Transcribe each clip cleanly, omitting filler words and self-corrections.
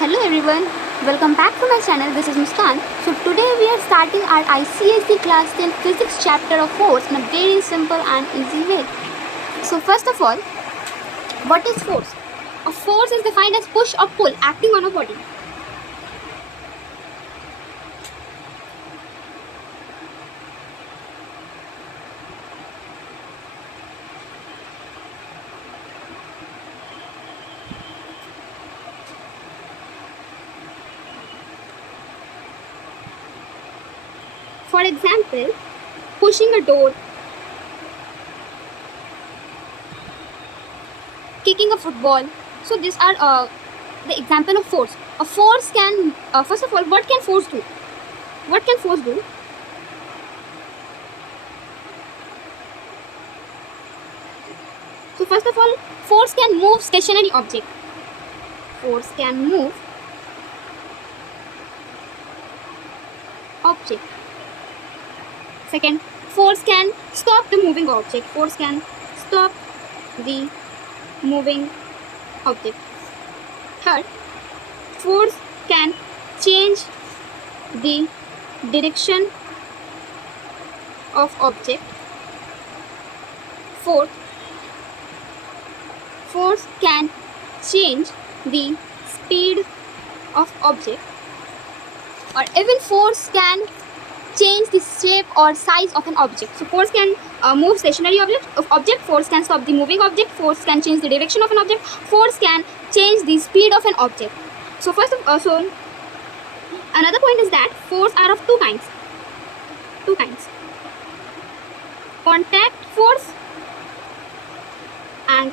Hello everyone, welcome back to my channel. This is Muskan. So today we are starting our ICSE class 10 physics chapter of force in a very simple and easy way. So first of all, what is force? A force is defined as push or pull acting on a body. For example, pushing a door, kicking a football. So these are the example of force. A force can, first of all, what can force do? What can force do? So first of all, force can move stationary object. Force can move object. Second, force can stop the moving object. Force can stop the moving object. Third, force can change the direction of object. Fourth, force can change the speed of object, or even force can change the shape or size of an object. So force can move stationary object, force can stop the moving object, force can change the direction of an object, force can change the speed of an object. So first of so another point is that force are of two kinds. Contact force and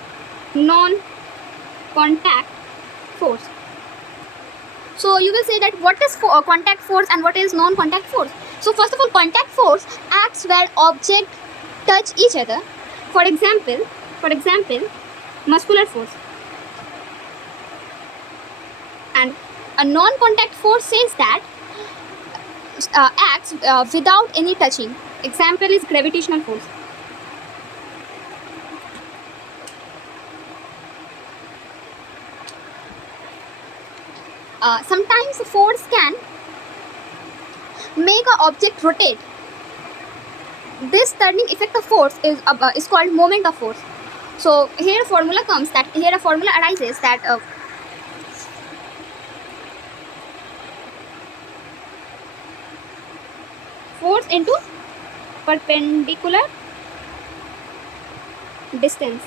non-contact force. So you will say that what is contact force and what is non-contact force. So first of all, contact force acts where objects touch each other. For example, muscular force. And a non-contact force says that acts without any touching. Example is gravitational force. Sometimes force can make an object rotate. This turning effect of force is called moment of force. So here a formula arises that force into perpendicular distance.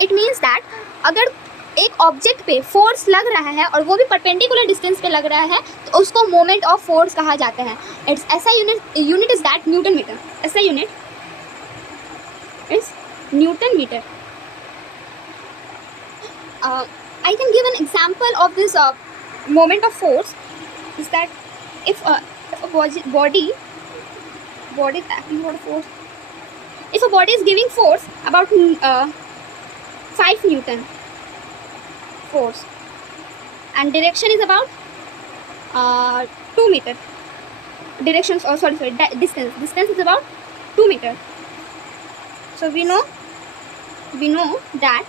It means that अगर एक object पे force लग रहा है और वो भी perpendicular distance पे लग रहा है तो उसको मोमेंट ऑफ फोर्स कहा जाता है. It's SI unit is that newton metre. SI unit is newton metre. I can give an example of this moment of force is that if a body is acting on force, if a body is giving force about 5 Newton force and direction is about 2 meter. Distance is about 2 meter. So we know that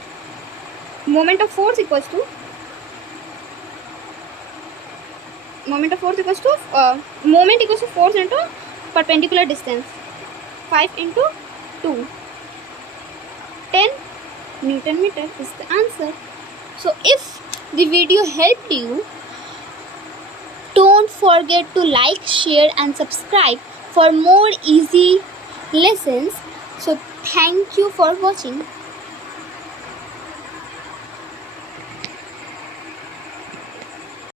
moment of force equals to moment equals to force into perpendicular distance. 5 into 2, 10 Newton meter is the answer. So if the video helped you, don't forget to like, share and subscribe for more easy lessons. So thank you for watching.